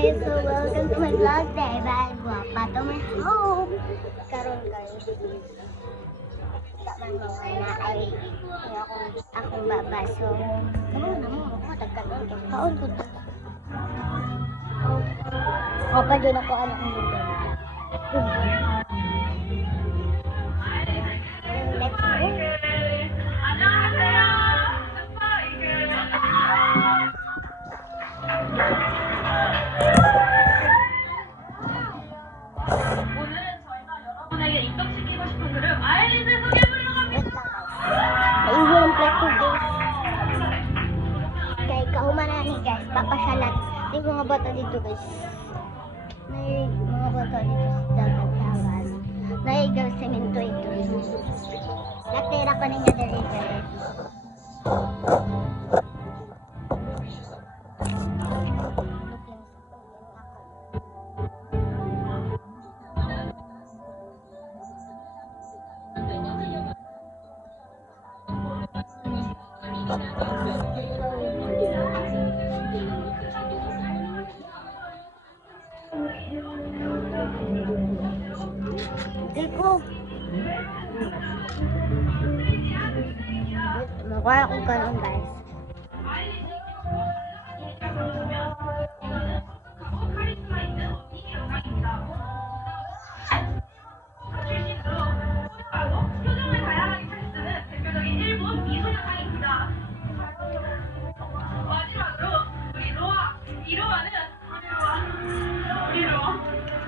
guys, so welcome to my vlog day. Bye, guwapa to my home. Karon guys, man mga na ay akong babaso. Ako tagkaroon kay paon ko to. O pa dyan ako anak ng lugar. Let's go. Guys, papasyalan. May mga bata dito guys. May mga bata dito sa dagat. Naigaw semento ito. Natira pa niya dali guys. Diko. Mukha akong kanon guys.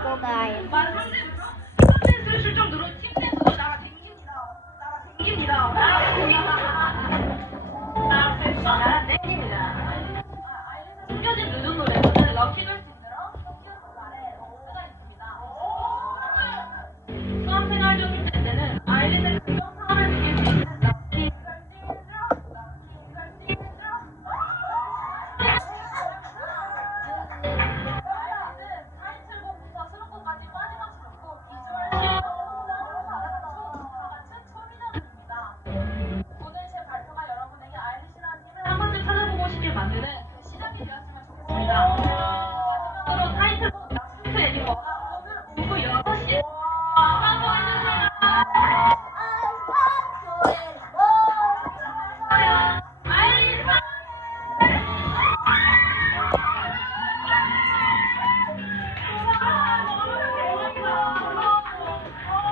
Go guys. 실정으로 침대에서도 나가 댕깁니다. 나라 땡깁니다. 숨겨진 누드 노래는 럭키걸 싱그러 튀어서 아래 버스가 있습니다. 수학생활 중일 때는 아이린의 감정상을 느낄 수 있는 럭키 만드는 시작이 되었으면 좋겠습니다. 마지막으로 타이틀곡 약속수 애니버 오늘 오후 6시 방송해주세요.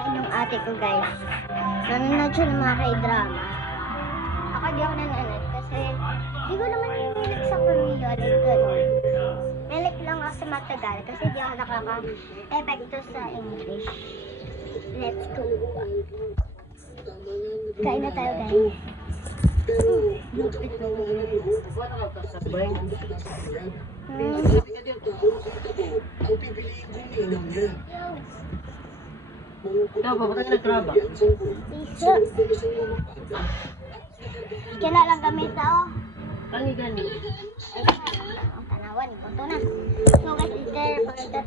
Yan yung ate ko guys. Nanonood siya ng mga k-drama. Ako di ako nanonood kasi di ko naman hinilig sa Korea dito. Melik lang ako sa matagal kasi di ako nakaka-epekto sa English. Let's go. Kain na tayo guys. Ikaw, papunta ka nagtraba? Piso. Kailan lang gamit ako? Gani. Ay, ang tanawan. Ito na. So guys, ito.